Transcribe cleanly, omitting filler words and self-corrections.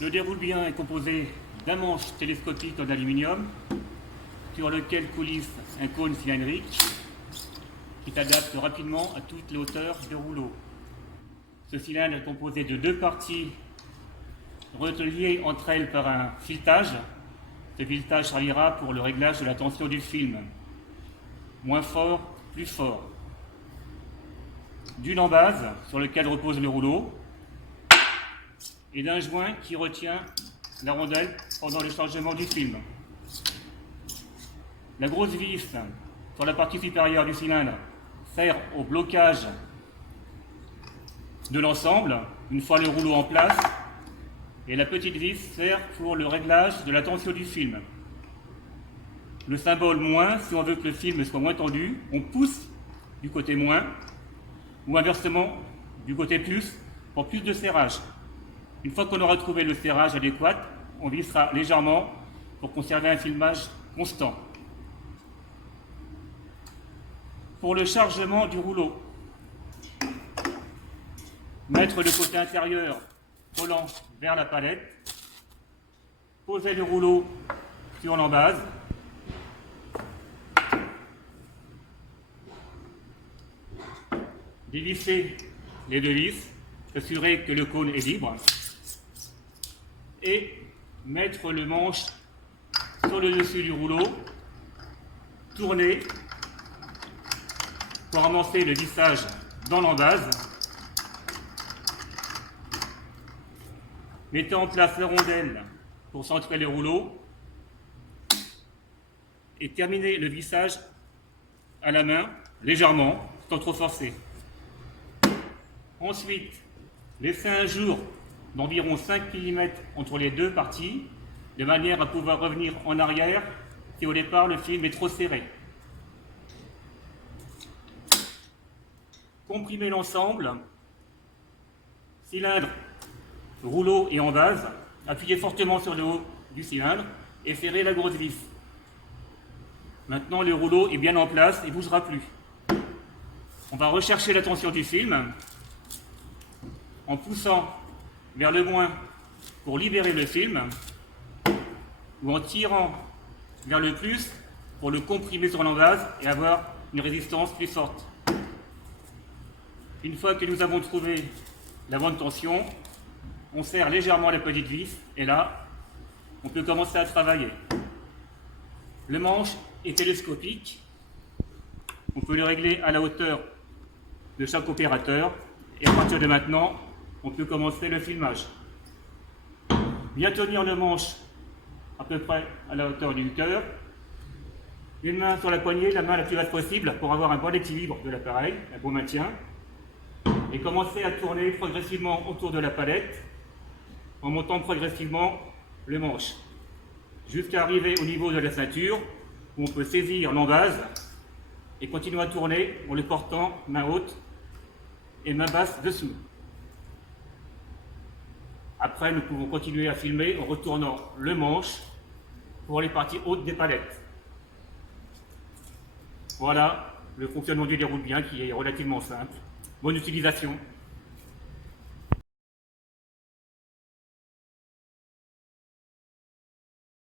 Le déroule-bien est composé d'un manche télescopique en aluminium sur lequel coulisse un cône cylindrique qui s'adapte rapidement à toutes les hauteurs du rouleau. Ce cylindre est composé de deux parties reliées entre elles par un filetage. Ce filetage servira pour le réglage de la tension du film. Moins fort, plus fort. D'une en base sur lequel repose le rouleau et d'un joint qui retient la rondelle pendant le chargement du film. La grosse vis sur la partie supérieure du cylindre sert au blocage de l'ensemble une fois le rouleau en place, et la petite vis sert pour le réglage de la tension du film. Le symbole moins, si on veut que le film soit moins tendu, on pousse du côté moins, ou inversement du côté plus, pour plus de serrage. Une fois qu'on aura trouvé le serrage adéquat, on vissera légèrement pour conserver un filmage constant. Pour le chargement du rouleau, mettre le côté intérieur collant vers la palette, poser le rouleau sur l'embase, dévisser les deux vis, s'assurer que le cône est libre et mettre le manche sur le dessus du rouleau, tourner pour avancer le vissage dans l'embase. Mettez en place la rondelle pour centrer le rouleau et terminez le vissage à la main, légèrement, sans trop forcer. Ensuite, laissez un jour d'environ 5 mm entre les deux parties, de manière à pouvoir revenir en arrière si au départ le film est trop serré. Comprimez l'ensemble, cylindre, rouleau et en base, appuyez fortement sur le haut du cylindre et serrez la grosse vis. Maintenant le rouleau est bien en place et ne bougera plus. On va rechercher la tension du film en poussant vers le moins pour libérer le film ou en tirant vers le plus pour le comprimer sur l'embase et avoir une résistance plus forte. Une fois que nous avons trouvé la bonne tension, on serre légèrement la petite vis et là, on peut commencer à travailler. Le manche est télescopique. On peut le régler à la hauteur de chaque opérateur et à partir de maintenant, on peut commencer le filmage. Bien tenir le manche à peu près à la hauteur du cœur. Une main sur la poignée, la main la plus basse possible pour avoir un bon équilibre de l'appareil, un bon maintien. Et commencer à tourner progressivement autour de la palette en montant progressivement le manche jusqu'à arriver au niveau de la ceinture où on peut saisir l'embase et continuer à tourner en le portant main haute et main basse dessous. Après, nous pouvons continuer à filmer en retournant le manche pour les parties hautes des palettes. Voilà le fonctionnement du déroule-bien qui est relativement simple. Bonne utilisation.